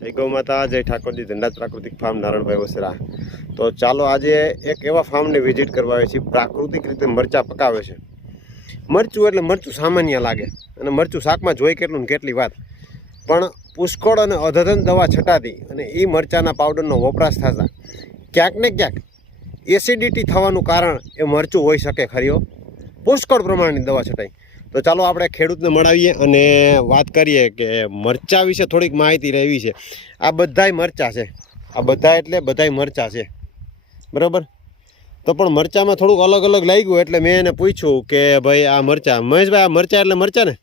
જય ગૌ માતા, જય ઠાકોરજી, ધનરાજ પ્રાકૃતિક ફાર્મ નારણભાઈ વસરા. તો ચાલો આજે એક એવા ફાર્મને વિઝિટ કરવા આવે છે પ્રાકૃતિક રીતે મરચાં પકાવે છે. મરચું એટલે મરચું સામાન્ય લાગે અને મરચું શાકમાં જોઈ કેટલું ને કેટલી વાત, પણ પુષ્કળ અને અધધન દવા છટાતી અને એ મરચાંના પાવડરનો વપરાશ થતા ક્યાંક ને ક્યાંક એસિડિટી થવાનું કારણ એ મરચું હોઈ શકે ખરીઓ. પુષ્કળ પ્રમાણની દવા છટાઈ. તો ચાલો આપણે ખેડૂતને મળાવીએ અને વાત કરીએ કે મરચાં વિશે થોડીક માહિતી રહેવી છે. આ બધાય મરચાં છે, આ બધા એટલે બધાય મરચાં છે, બરાબર. તો પણ મરચાંમાં થોડુંક અલગ અલગ લાગ્યું એટલે મેં એને પૂછ્યું કે ભાઈ આ મરચાં, મહેશભાઈ આ મરચાં એટલે મરચાં ને?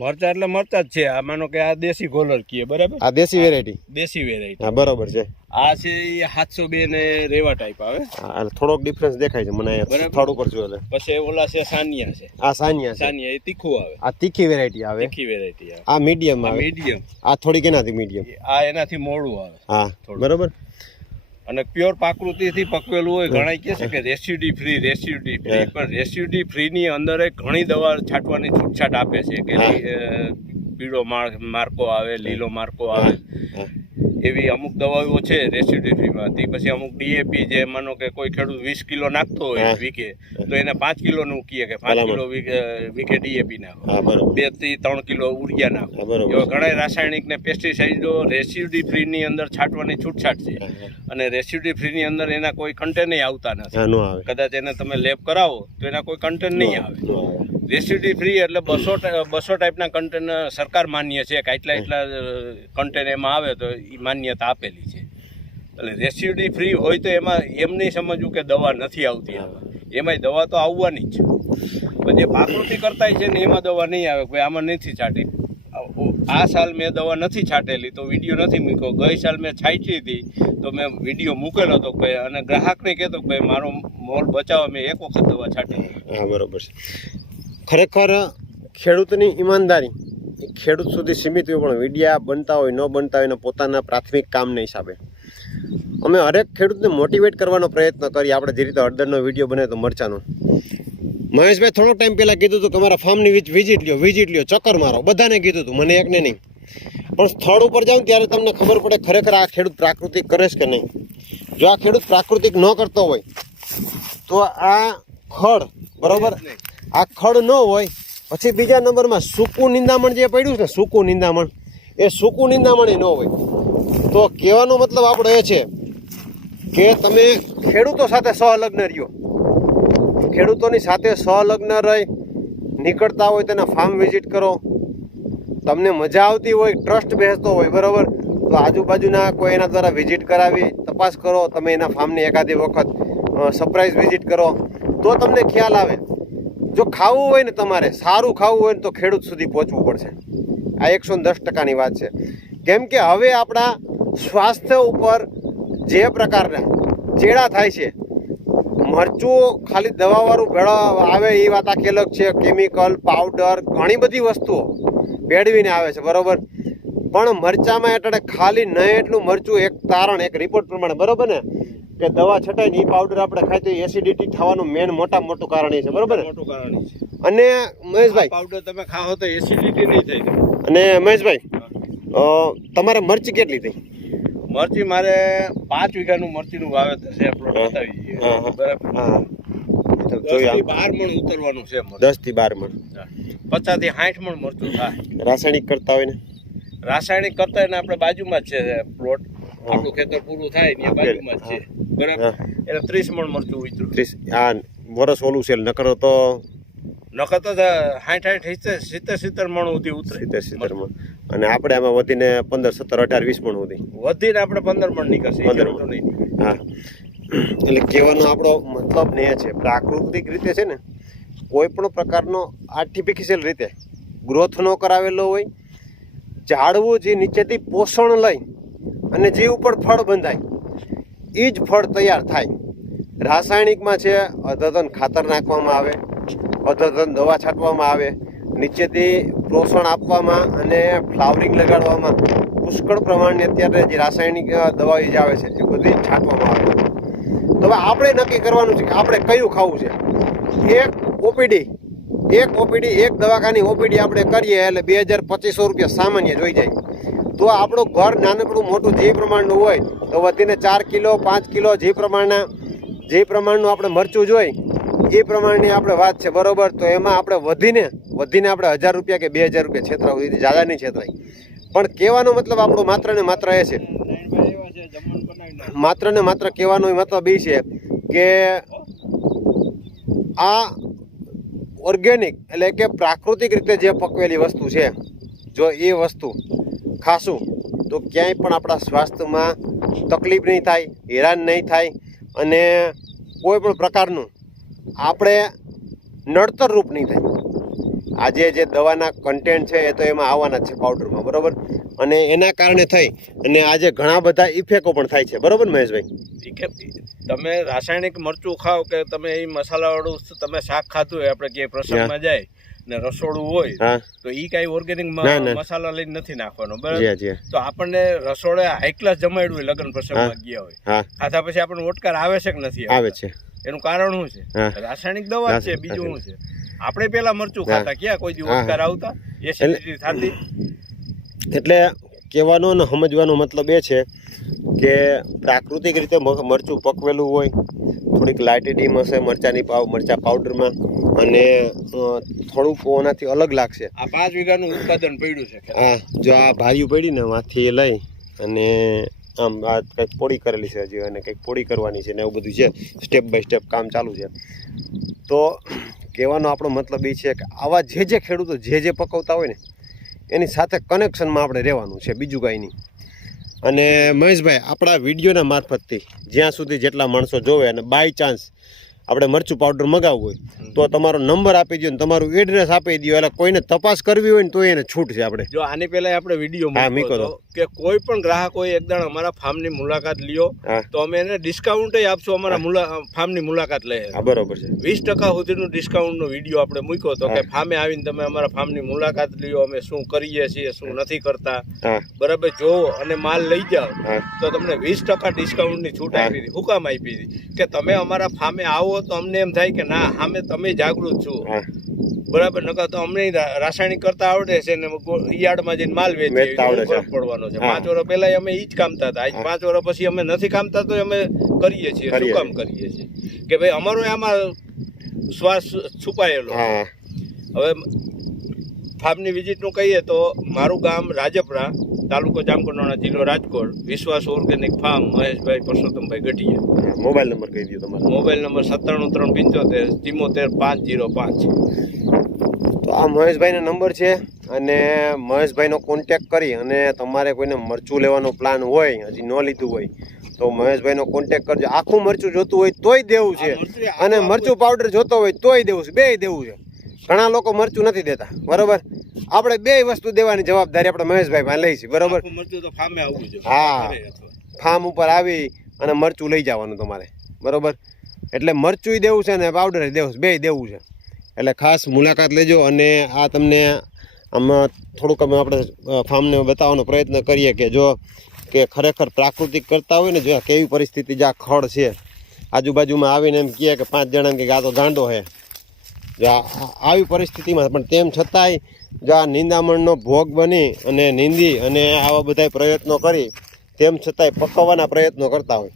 મરચા એટલે મરચા જ છે. આ માનો કે આ દેશી ગોલર કીએ, બરાબર? આ દેશી વેરાયટી, દેશી વેરાયટી. હા બરાબર છે. આ છે 702 ને રેવા ટાઈપ આવે. હા, થોડોક ડિફરન્સ દેખાય છે મને અહીંયા થડ ઉપર જોયું એટલે. પછી ઓલા છે સાનિયા છે. આ સાનિયા છે. સાનિયા એ તીખું આવે. આ તીખી વેરાયટી આવે. તીખી વેરાયટી આવે. આ મીડિયમ આવે. મીડિયમ. આ થોડીક એનાથી મીડિયમ. આ એનાથી મોડું આવે. હા બરાબર. અને પ્યોર પ્રાકૃતિથી પકવેલું હોય. ઘણા કહે છે કે રેસિડ્યુ ફ્રી, રેસિડ્યુ ફ્રી, પણ રેસિડ્યુ ફ્રી ની અંદર ઘણી દવા છાંટવાની છૂટછાટ આપે છે કે પીળો માર્કો આવે, લીલો માર્કો આવે, એવી અમુક દવાઓ છે રેસિડ્યુ ફ્રીમાં. તે પછી અમુક ડીએપી, જે માનો કે કોઈ ખેડૂત 20 કિલો નાખતો હોય વીકે, તો એને 5 કિલોનું કીએ કે 5 કિલો વીકે ડીએપી નાખો, 2 થી 3 કિલો ઉરિયા નાખો. એવા ઘણા રાસાયણિક ને પેસ્ટિસાઇડો રેસિડ્યુ ફ્રી ની અંદર છાંટવાની છૂટછાટ છે. અને રેસિડ્યુ ફ્રી ની અંદર એના કોઈ કન્ટેન્ટ આવતા નથી. કદાચ એને તમે લેબ કરાવો તો એના કોઈ કન્ટેન્ટ નહીં આવે. રેસિડ્યુ ફ્રી એટલે 200 ટાઈપના કન્ટેન્ટ સરકાર માન્ય છે કે એટલા કન્ટેન્ટ એમાં આવે તો એ માન્યતા આપેલી છે. એટલે રેસિડ્યુ ફ્રી હોય તો એમાં એમ નહીં સમજવું કે દવા નથી આવતી. એમાંય દવા તો આવવાની જ. પણ જે પ્રાકૃતિક કરતા છે ને એમાં દવા નહીં આવે. ભાઈ આમાં નથી છાંટી. આ સાલ મેં દવા નથી છાંટેલી તો વિડીયો નથી મૂક્યો. ગઈ સાલ મેં છાંટી હતી તો મેં વિડીયો મૂકેલો હતો ભાઈ, અને ગ્રાહકને કહેતો કે ભાઈ મારો મોલ બચાવવા મેં એક વખત દવા છાંટી. હા બરાબર છે. ખરેખર ખેડૂતની ઈમાનદારી એ ખેડૂત સુધી સીમિત હોય, પણ વિડીયા બનતા હોય ન બનતા હોય એના પોતાના પ્રાથમિક કામના હિસાબે અમે હરેક ખેડૂતને મોટિવેટ કરવાનો પ્રયત્ન કરીએ. આપણે જે રીતે હળદરનો વિડીયો બને તો મરચાંનો, મહેશભાઈ થોડો ટાઈમ પહેલાં કીધું હતું કે અમારા ફાર્મની વિઝિટ લ્યો, ચક્કર મારો, બધાને કીધું હતું, મને એકને નહીં. પણ સ્થળ ઉપર જાઉં ત્યારે તમને ખબર પડે ખરેખર આ ખેડૂત પ્રાકૃતિક કરે છે કે નહીં. જો આ ખેડૂત પ્રાકૃતિક ન કરતો હોય તો આ ખડ, બરાબર, આ ખડ ન હોય. પછી બીજા નંબરમાં સૂકું નિંદામણ જે પડ્યું છે ને, સૂકું નિંદામણ, એ સૂકું નિંદામણ ન હોય. તો કહેવાનો મતલબ આપણો એ છે કે તમે ખેડૂતો સાથે સહલગ્ન રહ્યો, ખેડૂતોની સાથે સહલગ્ન રહી નીકળતા હોય તેના ફાર્મ વિઝિટ કરો. તમને મજા આવતી હોય, ટ્રસ્ટ બેસતો હોય, બરાબર, તો આજુબાજુના કોઈ એના દ્વારા વિઝિટ કરાવી તપાસ કરો. તમે એના ફાર્મની એકાદી વખત સરપ્રાઈઝ વિઝિટ કરો તો તમને ખ્યાલ આવે. જો ખાવું હોય ને, તમારે સારું ખાવું હોય ને, તો ખેડૂત સુધી પહોંચવું પડશે. આ 110%ની વાત છે. કેમ કે હવે આપણા સ્વાસ્થ્ય ઉપર જે પ્રકારના ચેડા થાય છે, મરચું ખાલી દવાવાળું ભેળા આવે એ વાત આખી અલગ છે. કેમિકલ, પાવડર, ઘણી બધી વસ્તુઓ ભેળવીને આવે છે, બરાબર. પણ મરચામાં એટલે ખાલી ન એટલું મરચું એક તારણ, એક રિપોર્ટ પ્રમાણે, બરાબર ને, કે દવા છટાય ને એ પાવડર આપણે ખાઈ તો એસિડિટી થવાનું મેન મોટું કારણ એ છે, બરાબર ને? મોટું કારણ છે. અને મહેશભાઈ, પાવડર તમે ખાઓ તો એસિડિટી નહીં થાય. અને મહેશભાઈ, તમારે મરચી કેટલી થઈ? મરચી મારે 5 વીઘાનું મરચીનું વાવેતર છે. પ્લોટ બતાવી, બરાબર. 10 થી 12 મણ ઉતરવાનું છે. 10 થી 12 મણ, 50 થી 60 મણ મરચું થાય. રાસાયણિક કરતા હોય ને? રાસાયણિક કરતા એને આપણે બાજુમાં જ છે પ્લોટ. આપણું ખેતર પૂરું થાય ને બાજુમાં જ છે, બરાબર. એટલે 30 મણ મરચું ઉતર્યું. 30 આ વરસ ઓલું છે. નકર તો 60-70 મણ સુધી ઉતરે. 70 મણ. અને આપણે આમાં વધીને 15, 17, 18, 20 મણ સુધી વધીને આપણે 15 મણ નીકળશે. 15 મણ. હા, એટલે કહેવાનો આપણો મતલબ ને એ છે, પ્રાકૃતિક રીતે છે ને, કોઈ પણ પ્રકારનો આર્ટિફિશિયલ રીતે ગ્રોથ ન કરાવેલો હોય. ઝાડવું જે નીચેથી પોષણ લઈ અને જે ઉપર ફળ બંધાય એ જ ફળ તૈયાર થાય. રાસાયણિકમાં છે અધધન ખાતર નાખવામાં આવે, અધધન દવા છાંટવામાં આવે, નીચેથી પોષણ આપવામાં અને ફ્લાવરિંગ લગાડવામાં પુષ્કળ પ્રમાણની અત્યારે જે રાસાયણિક દવાઓ જે આવે છે એ બધી છાંટવામાં આવે. તો હવે આપણે નક્કી કરવાનું છે કે આપણે કયું ખાવું છે. એક ઓપીડી એક દવાખાની ઓપીડી આપણે કરીએ એટલે 2200-2500 રૂપિયા સામાન્ય જોઈ જાય. તો આપણું ઘર નાનકડું મોટું જે પ્રમાણનું હોય તો વધીને 4 કિલો 5 કિલો જે પ્રમાણનું આપણે મરચું જોઈ એ પ્રમાણની આપણે વાત છે, બરોબર. તો એમાં આપણે વધીને આપણે 1000 રૂપિયા કે 2000 રૂપિયા છેતરાવું, એથી જ્યાદા નહીં છેતરાય. પણ કહેવાનો મતલબ આપણો માત્ર ને માત્ર એ છે, માત્ર ને માત્ર કહેવાનો મતલબ એ છે કે આ ઓર્ગેનિક એટલે કે પ્રાકૃતિક રીતે જે પકવેલી વસ્તુ છે, જો એ વસ્તુ ખાશું તો ક્યાંય પણ આપણા સ્વાસ્થ્યમાં તકલીફ નહીં થાય, હેરાન નહીં થાય અને કોઈ પણ પ્રકારનું આપણે નડતર રૂપ નહીં થાય. આજે જે દવાના કન્ટેન્ટ છે એ તો એમાં આવવાના જ છે પાવડરમાં, બરોબર. અને એના કારણે થઈ અને આજે ઘણા બધા ઇફેક્ટો પણ થાય છે, બરોબર મહેશભાઈ. તમે રાસાયણિક મરચું ખાઓ કે તમે એ મસાલાવાળું તમે શાક ખાતું હોય, આપણે ક્યાંય પ્રસંગમાં જાય ને રસોડું હોય તો એ કઈ ઓર્ગેનિક મસાલા લઈને નથી નાખવાનો, બરાબર. તો આપણને રસોડે હાઈ ક્લાસ જમાડ્યું હોય, લગ્ન પ્રસંગમાં ગયા હોય, ખાધા પછી આપણને ઓટકાર આવે છે કે નથી આવે છે? એનું કારણ શું છે? રાસાયણિક દવા છે, બીજું શું છે? આપણે પેલા મરચું ખાતા, ક્યાં કોઈ દિવસ ઓટકાર આવતા, એસિડિટી થતી? એટલે કહેવાનો અને સમજવાનો મતલબ એ છે કે પ્રાકૃતિક રીતે મરચું પકવેલું હોય, થોડીક લાઇટેડીમ હશે મરચા પાવડરમાં, અને થોડુંક ઓનાથી અલગ લાગશે. આ 5 વીઘાનું ઉત્પાદન પડ્યું છે. હા, જો આ ભાર્યું પડી ને માંથી લઈ અને આમ આ કંઈક પોળી કરેલી છે હજી, અને કંઈક પોળી કરવાની છે ને એવું બધું છે, સ્ટેપ બાય સ્ટેપ કામ ચાલુ છે. તો કહેવાનો આપણો મતલબ એ છે કે આવા જે ખેડૂતો જે પકવતા હોય ને એની સાથે કનેક્શનમાં આપણે રહેવાનું છે, બીજું કાંઈ નહીં. અને મહેશભાઈ, આપણા વિડીયોના મારફતથી જ્યાં સુધી જેટલા માણસો જોવે અને બાય ચાન્સ આપણે મરચું પાવડર મગાવવું હોય તો તમારો નંબર આપી દો ને તમારું એડ્રેસ આપી દો, એટલે કોઈને તપાસ કરવી હોય ને તો એને છૂટ છે. આપણે જો આની પહેલા આપણે વિડીયો મૂક્યો કે કોઈ પણ ગ્રાહક હોય એકદમ અમારા ફાર્મની મુલાકાત લ્યો તો અમે એને ડિસ્કાઉન્ટ આપશું, અમારા ફાર્મની મુલાકાત લે. બરોબર છે. 20% સુધીનું ડિસ્કાઉન્ટનો વિડીયો આપણે મૂક્યો તો કે ફાર્મે આવીને તમે અમારા ફાર્મની મુલાકાત લ્યો, અમે શું કરીએ છીએ, શું નથી કરતા, બરાબર, જોવો અને માલ લઈ જાઓ તો તમને 20% ડિસ્કાઉન્ટની છૂટ આપી હતી. હું કામ આપી હતી? કે તમે અમારા ફાર્મે આવો તો અમને એમ થાય કે ના, સામે તમે જાગૃત છો, બરાબર. નકર તો અમને રાસાયણિક કરતા આવડે છે ને યાર્ડમાં જઈને માલ વેચતા પડવાનો છે. 5 વર્ષ પહેલા અમે ઈ જ કામતા હતા, આજ 5 વર્ષ પછી અમે નથી કામતા તો અમે કરીએ છીએ. શું કામ કરીએ છીએ? કે ભાઈ અમારો આમાં શ્વાસ છુપાયેલો. હવે ફાર્મની વિઝિટનું કહીએ તો મારું ગામ રાજપરા, તાલુકો જામકંડોરણા, જિલ્લો રાજકોટ, વિશ્વાસ ઓર્ગેનિક ફાર્મ, મહેશભાઈ પરસોત્તમભાઈ ગઢિયા. મોબાઈલ નંબર કહી દો તમારો. Mobile number 97 375 73505. તો આ મહેશભાઈનો નંબર છે અને મહેશભાઈનો કોન્ટેક્ટ કરી અને તમારે કોઈને મરચું લેવાનો પ્લાન હોય, હજી ન લીધું હોય તો મહેશભાઈનો કોન્ટેક્ટ કરજો. આખું મરચું જોતું હોય તોય દેવું છે અને મરચું પાવડર જોતો હોય તોય દેવું છે, બેય દેવું છે. ઘણા લોકો મરચું નથી દેતા, બરોબર. આપણે બે વસ્તુ દેવાની જવાબદારી આપણે મહેશભાઈ પાસે લઈશું, બરોબર. હા, ફાર્મ ઉપર આવી અને મરચું લઈ જવાનું તમારે, બરોબર. એટલે મરચું દેવું છે ને પાવડર દેવું છે, બેય દેવું છે. એટલે ખાસ મુલાકાત લેજો. અને આ તમને આમાં થોડુંક અમે આપણે ફાર્મને બતાવવાનો પ્રયત્ન કરીએ કે જો કે ખરેખર પ્રાકૃતિક કરતા હોય ને, જો કેવી પરિસ્થિતિ જ્યાં ખડ છે આજુબાજુમાં આવીને એમ કહે કે 5 જણાને કે આ તો ગાંડો છે, જો આવી પરિસ્થિતિમાં પણ તેમ છતાંય જો આ નિંદામણનો ભોગ બની અને નિંદી અને આવા બધા પ્રયત્નો કરી તેમ છતાંય પકવવાના પ્રયત્નો કરતા હોય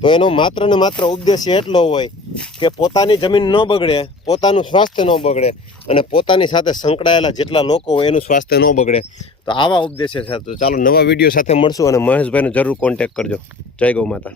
તો એનો માત્ર ને માત્ર ઉદ્દેશ્ય એટલો હોય કે પોતાની જમીન ન બગડે, પોતાનું સ્વાસ્થ્ય ન બગડે અને પોતાની સાથે સંકળાયેલા જેટલા લોકો હોય એનું સ્વાસ્થ્ય ન બગડે. તો આવા ઉદ્દેશ્ય છે. તો ચાલો નવા વિડીયો સાથે મળશું અને મહેશભાઈનો જરૂર કોન્ટેક્ટ કરજો. જય ગૌ માતા.